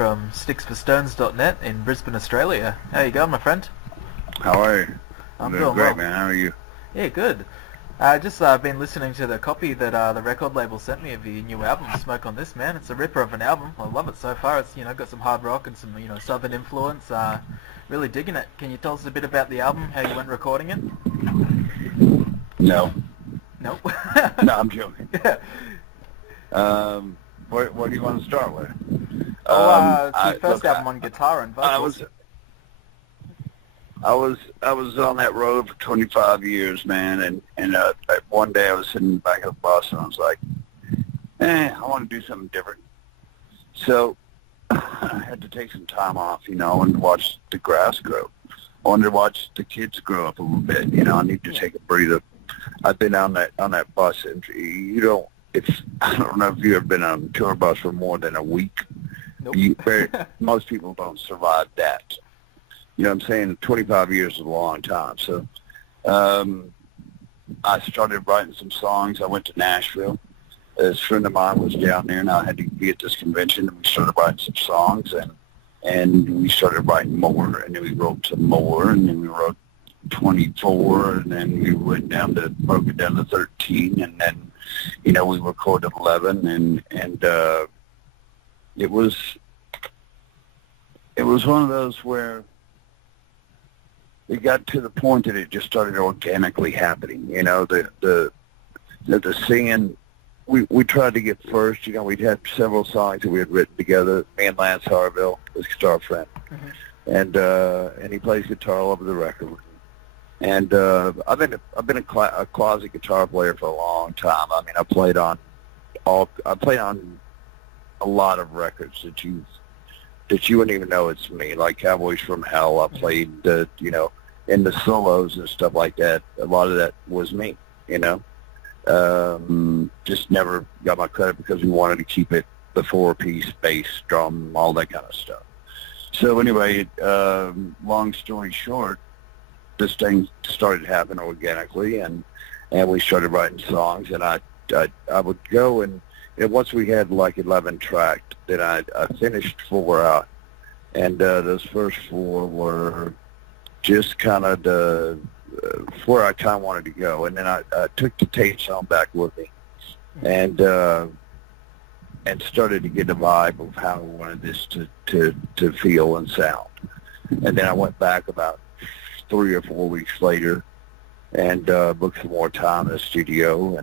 from sticksforstones.net in Brisbane, Australia. How you going, my friend? How are you? I'm doing doing great, well. man. How are you? Yeah, good. Just been listening to the copy that the record label sent me of your new album, Smoke on This, man. It's a ripper of an album. I love it so far. It's got some hard rock and some southern influence. Really digging it. Can you tell us a bit about the album? How you went recording it? No. Nope. No, I'm joking. Yeah. What do you want to start with? It's your first look, album on guitar and vocals. I was on that road for 25 years, man, and one day I was sitting back at the bus and I was like, I want to do something different. So I had to take some time off, I wanted to watch the grass grow. I wanted to watch the kids grow up a little bit, I need to take a breather. I've been on that bus, and I don't know if you've ever been on a tour bus for more than a week. Nope. Most people don't survive that. You know what I'm saying? 25 years is a long time. So I started writing some songs. I went to Nashville. A friend of mine was down there, and I had to be at this convention, and we started writing some songs, and we started writing more, and then we wrote some more, and then we wrote 24, and then we broke it down to 13, and then, we recorded 11, and it was one of those where it got to the point that it just started organically happening. The singing, we tried to get first. We'd had several songs that we had written together. Me and Lance Harville, his guitar friend, and he plays guitar all over the record. And I've been a closet guitar player for a long time. I mean, I played on a lot of records that you wouldn't even know it's me, like Cowboys from Hell. I played in the solos and stuff like that. A lot of that was me, just never got my credit because we wanted to keep it the 4-piece bass, drum, all that kind of stuff. So anyway, long story short, this thing started happening organically, and we started writing songs, and I would go and once we had like 11 tracked, then I finished 4 out, and those first 4 were just kind of where I kind of wanted to go, and then I took the tape sound back with me, and started to get the vibe of how I wanted this to feel and sound, and then I went back about 3 or 4 weeks later and booked some more time in the studio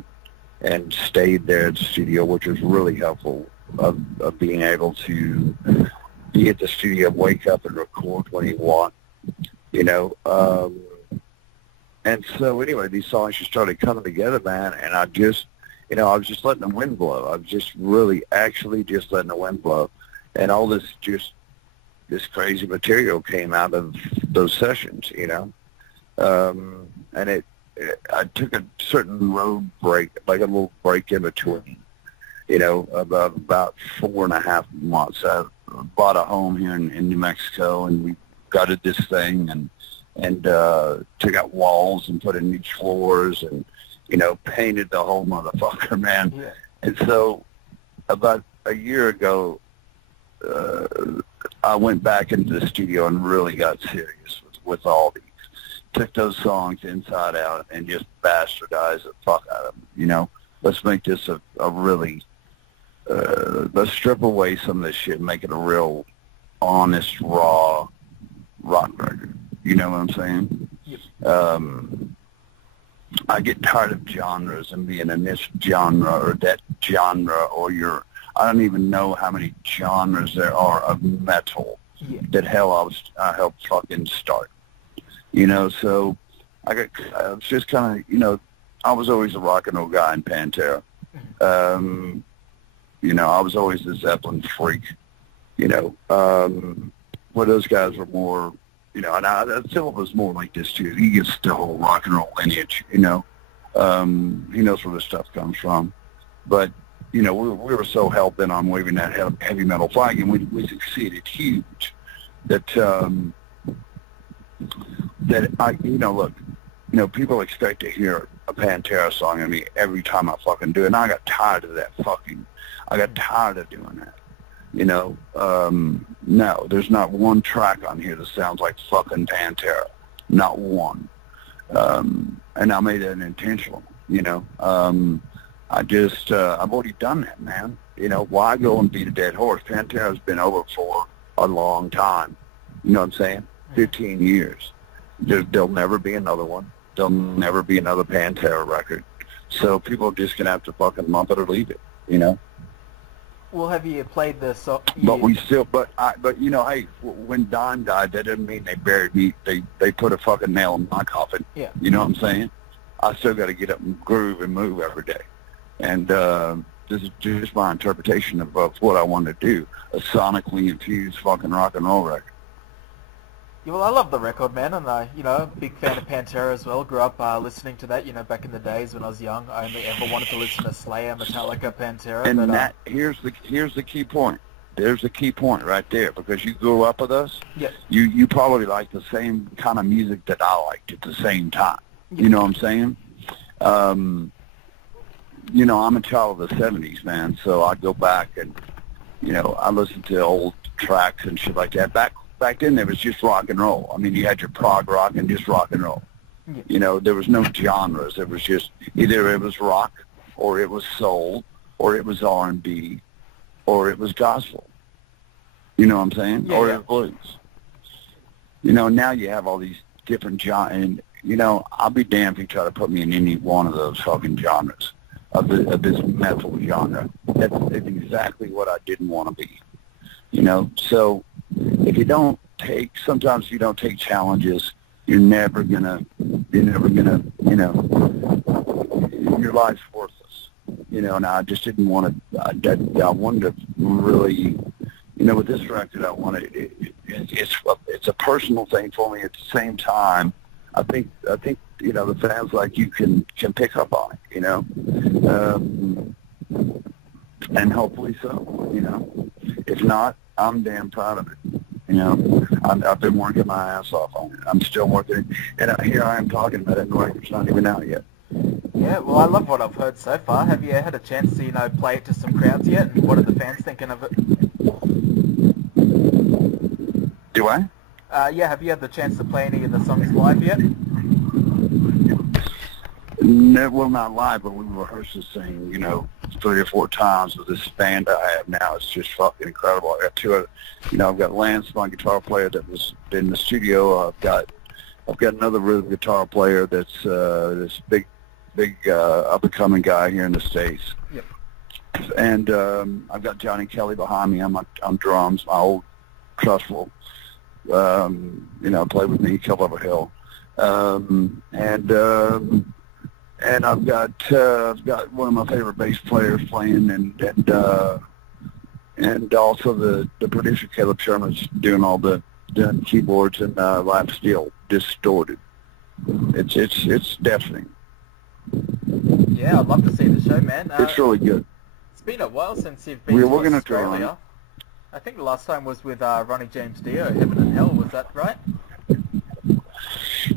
and stayed there at the studio, which was really helpful of being able to be at the studio, wake up and record when you want, and so anyway, these songs just started coming together, man, and I just, I was just letting the wind blow. I was just really actually just letting the wind blow, and all this crazy material came out of those sessions, and I took a certain road break, like a little break in between, about 4.5 months. I bought a home here in New Mexico, and we gutted this thing and took out walls and put in new floors and, painted the whole motherfucker, man. Yeah. And so about a year ago, I went back into the studio and really got serious with all these. Took those songs inside out and just bastardized the fuck out of them, Let's make this a really, let's strip away some of this shit and make it a real honest, raw rock record. You know what I'm saying? Yep. I get tired of genres and being in this genre or that genre or I don't even know how many genres there are of metal that I helped fucking start. So I was just kind of, I was always a rock and roll guy in Pantera. I was always a Zeppelin freak, where those guys were more, and Philip was more like this too. He gets the whole rock and roll lineage, he knows where this stuff comes from. But, we were so hell-bent on waving that heavy metal flag, and we succeeded huge that look, people expect to hear a Pantera song of me every time I fucking do it, and I got tired of that I got tired of doing that. No, there's not one track on here that sounds like fucking Pantera. Not one. And I made that intentional, I've already done that, man. Why go and beat a dead horse? Pantera's been over for a long time. You know what I'm saying? 15 years. There'll never be another one. There'll never be another Pantera record. So people are just going to have to fucking lump it or leave it, Well, have you played the song? But hey, when Don died, that didn't mean they buried me. They put a fucking nail in my coffin. Yeah. You know what I'm saying? I still got to get up and groove and move every day. And this is just my interpretation of what I want to do, a sonically infused fucking rock and roll record. Yeah, well, I love the record, man, and big fan of Pantera as well. Grew up listening to that, back in the days when I was young. I only ever wanted to listen to Slayer, Metallica, Pantera. And here's the key point. There's the key point right there, because you grew up with us. Yes. You probably like the same kind of music that I liked at the same time. Yeah. You know what I'm saying? I'm a child of the 70s, man, so I go back and, I listen to old tracks and shit like that. Back then, there was just rock and roll. I mean, you had your prog rock and just rock and roll. Yeah. There was no genres. It was just either it was rock, or it was soul, or it was R&B, or it was gospel. You know what I'm saying? Yeah, or it was blues. Now you have all these different genres. And, I'll be damned if you try to put me in any one of those fucking genres of this metal genre. That's exactly what I didn't want to be. So if you don't sometimes you don't take challenges, you're never gonna, your life's worthless. And I just didn't want to, I wanted to really, with this record, I wanted, it's a personal thing for me. At the same time, I think, the fans like you can pick up on it, and hopefully so, If not, I'm damn proud of it. I've been working my ass off on it. I'm still working, and here I am talking about it, and the record's not even out yet. Yeah, well, I love what I've heard so far. Have you had a chance to, play it to some crowds yet? And what are the fans thinking of it? Do I? Yeah, have you had the chance to play any of the songs live yet? No, well, not live, but we rehearsed this thing, 3 or 4 times with this band I have now. It's just fucking incredible. I got 2 other, I've got Lance, my guitar player, that was in the studio. I've got another rhythm guitar player that's this big up-and-coming guy here in the States. Yep. And I've got Johnny Kelly behind me. I'm on drums, my old trustful, played with me, Kill Hill. And I've got one of my favorite bass players playing, and also the producer Caleb Sherman's doing all the keyboards and live steel distorted. It's deafening. Yeah, I'd love to see the show, man. It's really good. It's been a while since you've been to gonna Australia. I think the last time was with Ronnie James Dio, Heaven and Hell. Was that right?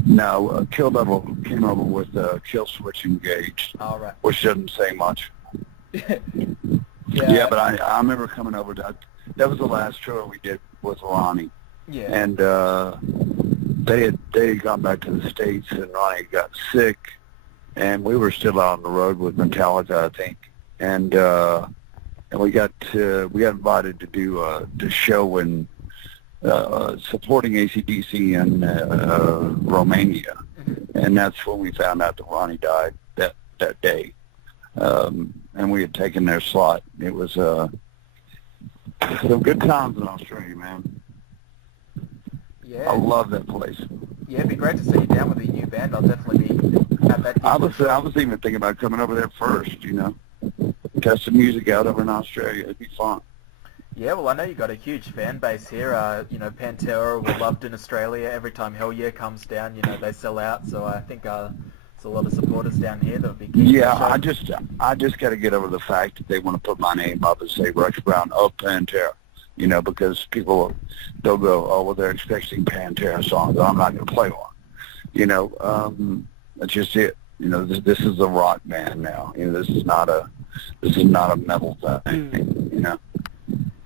No, Kill Devil came over with Kill Switch Engaged, right. Which doesn't say much. Yeah, but I remember coming over to that was the last tour we did with Ronnie. Yeah. And they had gone back to the States, and Ronnie got sick, and we were still out on the road with Metallica, I think. And we got invited to do the show in supporting AC/DC in Romania, and that's when we found out that Ronnie died that day. And we had taken their slot. It was some good times in Australia, man. Yeah. I love that place. Yeah, it'd be great to see you down with a new band. I'll definitely have that. I was even thinking about coming over there first, test the music out over in Australia. It'd be fun. Yeah, well, I know you got a huge fan base here. Pantera were loved in Australia. Every time Hell Yeah comes down, they sell out. So I think there's a lot of supporters down here that would be keen. Yeah, I just got to get over the fact that they want to put my name up and say Rex Brown of Pantera. Because they'll go, oh, well, they're expecting Pantera songs. I'm not going to play one. That's just it. This is a rock band now. This is not a metal thing.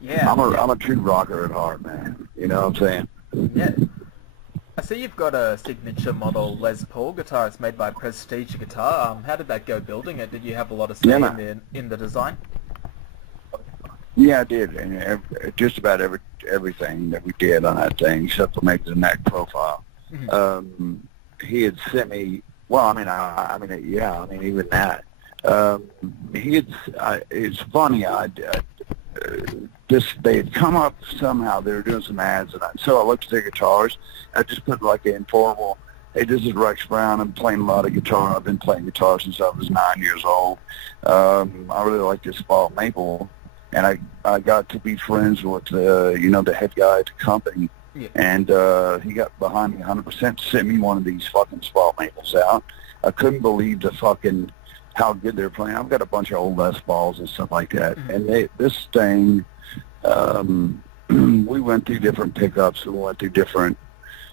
Yeah. I'm a true rocker at heart, man. You know what I'm saying? Yeah. I see you've got a signature model Les Paul guitar. It's made by Prestige Guitar. How did that go building it? Did you have a lot of say in the design? Yeah, I did, and just about everything that we did on that thing, except for making the neck profile. Mm-hmm. He had sent me. Well, I mean, even that. It's funny. They had come up somehow. They were doing some ads, and so I looked at their guitars. I just put like an informal. Hey, this is Rex Brown. I'm playing a lot of guitar. I've been playing guitar since I was 9 years old. I really like this Spalt Maple, and I got to be friends with the head guy at the company. Yeah. And he got behind me 100%, sent me one of these fucking Spalt Maples out. I couldn't believe how good they're playing. I've got a bunch of old Les Pauls and stuff like that. Mm-hmm. And this thing, we went through different pickups. We went through different,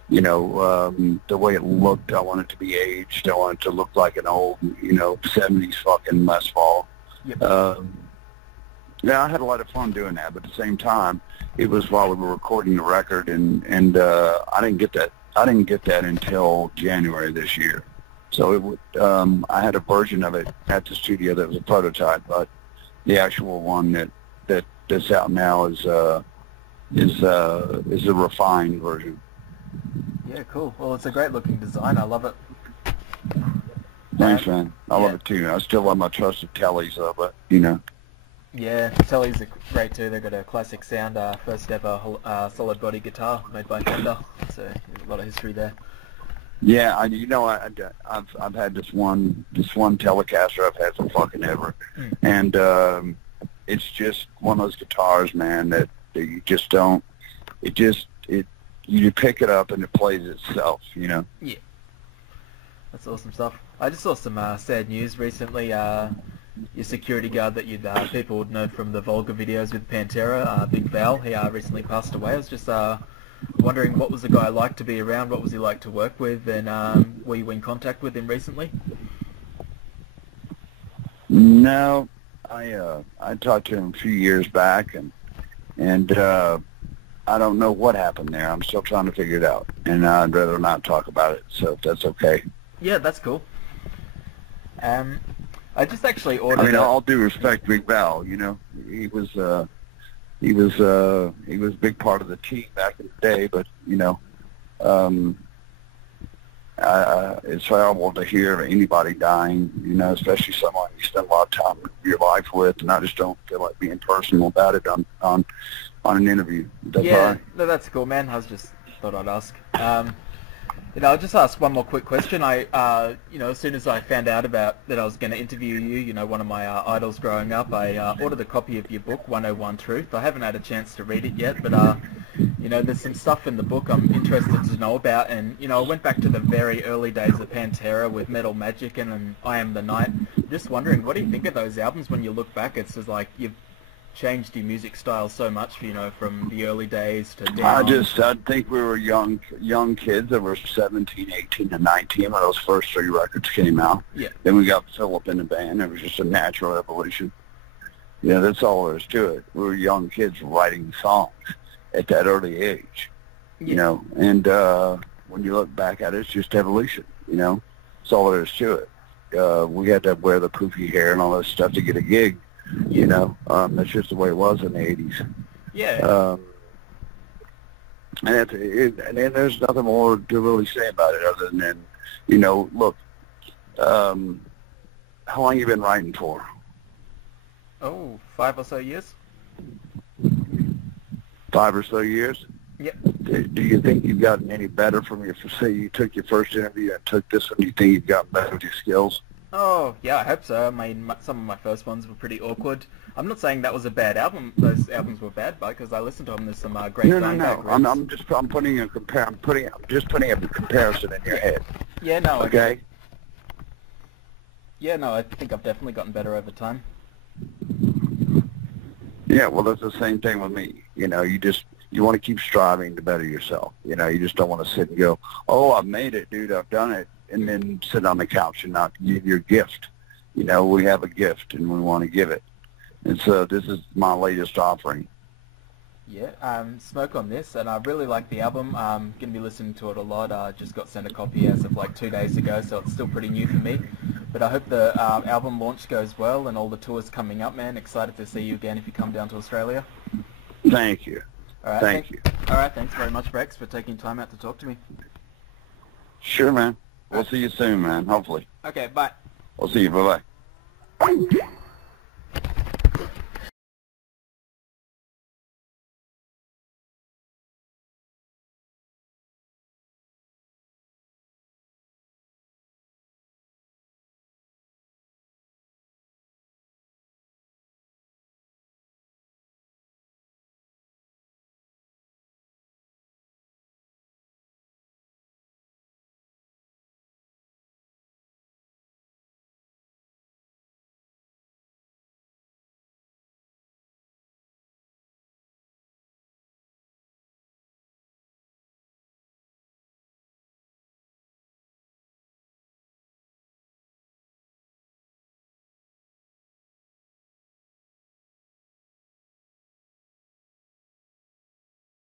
the way it looked. I wanted it to be aged. I wanted it to look like an old, 70s fucking Les Paul. Yep. Yeah, I had a lot of fun doing that, but at the same time, it was while we were recording the record, and I didn't get that until January this year. So I had a version of it at the studio that was a prototype, but the actual one that's out now is a refined version. Yeah, cool. Well, it's a great looking design. I love it. Thanks, man. I love it too. I still love my trusted Tellys, though, but Yeah, Tellys are great too. They've got a classic sound, first ever solid body guitar made by Fender. So there's a lot of history there. Yeah, I've had this one Telecaster I've had for fucking ever, and it's just one of those guitars, man, that you just don't. You pick it up and it plays itself, Yeah. That's awesome stuff. I just saw some sad news recently. Your security guard that people would know from the Volga videos with Pantera, Big Val, he recently passed away. I was just wondering, what was the guy like to be around? What was he like to work with? And were you in contact with him recently? No, I talked to him a few years back, and I don't know what happened there. I'm still trying to figure it out, and I'd rather not talk about it. So if that's okay. Yeah, that's cool. I just actually ordered. I mean, all due respect, Big Val. He was a big part of the team back in the day. But it's horrible to hear anybody dying. Especially someone you spend a lot of time of your life with, and I just don't feel like being personal about it on an interview. Yeah, no, that's cool, man. I just thought I'd ask. I'll just ask one more quick question. As soon as I found out about that I was going to interview you, one of my idols growing up, I ordered a copy of your book, 101 Truth. I haven't had a chance to read it yet, but, there's some stuff in the book I'm interested to know about. And, I went back to the very early days of Pantera with Metal Magic and I Am the Night. Just wondering, what do you think of those albums when you look back? It's just like you've changed your music style so much, from the early days to down. I think we were young kids that were 17, 18, and 19 when those first 3 records came out. Yeah. Then we got Philip in the band. It was just a natural evolution. Yeah, that's all there is to it. We were young kids writing songs at that early age, and when you look back at it, it's just evolution, That's all there is to it. We had to wear the poofy hair and all that stuff to get a gig. That's just the way it was in the 80s. Yeah. And there's nothing more to really say about it other than, look, how long you been writing for? Oh, 5 or so years. 5 or so years? Yep. Do you think you've gotten any better from say you took your first interview and took this one? Do you think you've gotten better with your skills? Oh, yeah, I hope so. I mean, some of my first ones were pretty awkward. I'm not saying that was a bad album. Those albums were bad, but because I listened to them, there's some great. No. I'm just putting a comparison in your head. Yeah, no. Okay. Yeah, no. I think I've definitely gotten better over time. Yeah, well, that's the same thing with me. You want to keep striving to better yourself. You just don't want to sit and go, "Oh, I've made it, dude. I've done it." And then sit on the couch and not give your gift. We have a gift and we want to give it. And so this is my latest offering. Yeah, Smoke on This, and I really like the album. Going to be listening to it a lot. I just got sent a copy as of like 2 days ago, so it's still pretty new for me. But I hope the album launch goes well and all the tours coming up, man. Excited to see you again if you come down to Australia. Thank you. All right, Thank you. All right, thanks very much, Brex, for taking time out to talk to me. Sure, man. We'll see you soon, man, hopefully. Okay, bye. We'll see you. Bye-bye.